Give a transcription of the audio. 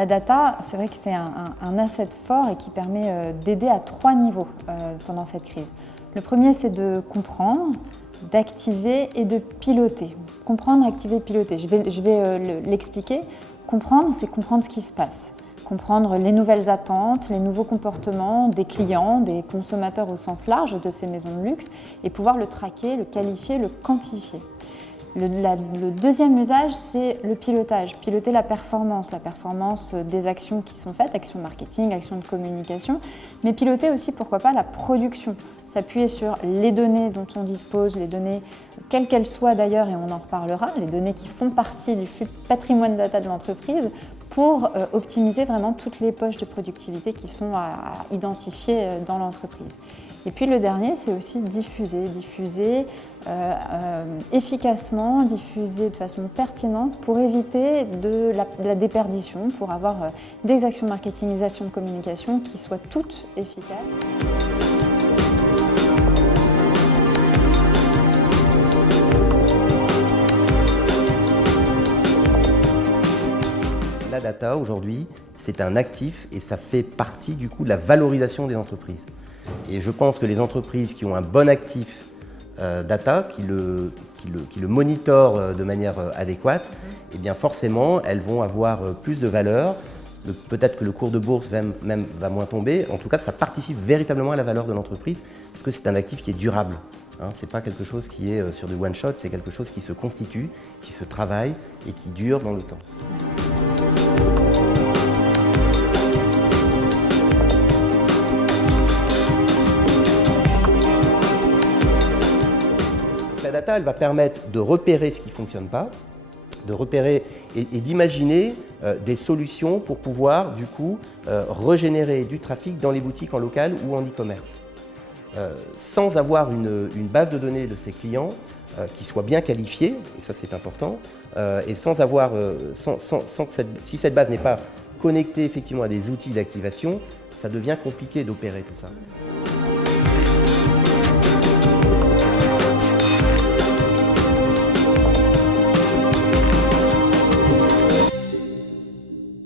La data, c'est vrai que c'est un asset fort et qui permet d'aider à 3 niveaux pendant cette crise. Le premier, c'est de comprendre, d'activer et de piloter. Comprendre, activer, piloter. Je vais l'expliquer. Comprendre, c'est comprendre ce qui se passe. Comprendre les nouvelles attentes, les nouveaux comportements des clients, des consommateurs au sens large de ces maisons de luxe et pouvoir le traquer, le qualifier, le quantifier. Le deuxième usage, c'est le pilotage. Piloter la performance des actions qui sont faites, actions marketing, actions de communication, mais piloter aussi, pourquoi pas, la production. S'appuyer sur les données dont on dispose, les données, quelles qu'elles soient d'ailleurs, et on en reparlera, les données qui font partie du patrimoine data de l'entreprise, pour optimiser vraiment toutes les poches de productivité qui sont à identifier dans l'entreprise. Et puis le dernier, c'est aussi diffuser efficacement, diffuser de façon pertinente pour éviter de la déperdition, pour avoir des actions marketing, des actions de communication qui soient toutes efficaces. La data, aujourd'hui, c'est un actif et ça fait partie du coup de la valorisation des entreprises. Et je pense que les entreprises qui ont un bon actif data, qui le monitorent de manière adéquate, eh bien forcément, elles vont avoir plus de valeur. Peut-être que le cours de bourse même va moins tomber. En tout cas, ça participe véritablement à la valeur de l'entreprise parce que c'est un actif qui est durable. Ce n'est pas quelque chose qui est sur du one-shot, c'est quelque chose qui se constitue, qui se travaille et qui dure dans le temps. La data, elle va permettre de repérer ce qui ne fonctionne pas, de repérer et d'imaginer des solutions pour pouvoir, du coup, régénérer du trafic dans les boutiques en local ou en e-commerce. Sans avoir une base de données de ses clients qui soit bien qualifiée, et ça c'est important, et sans avoir, si cette base n'est pas connectée effectivement à des outils d'activation, ça devient compliqué d'opérer tout ça.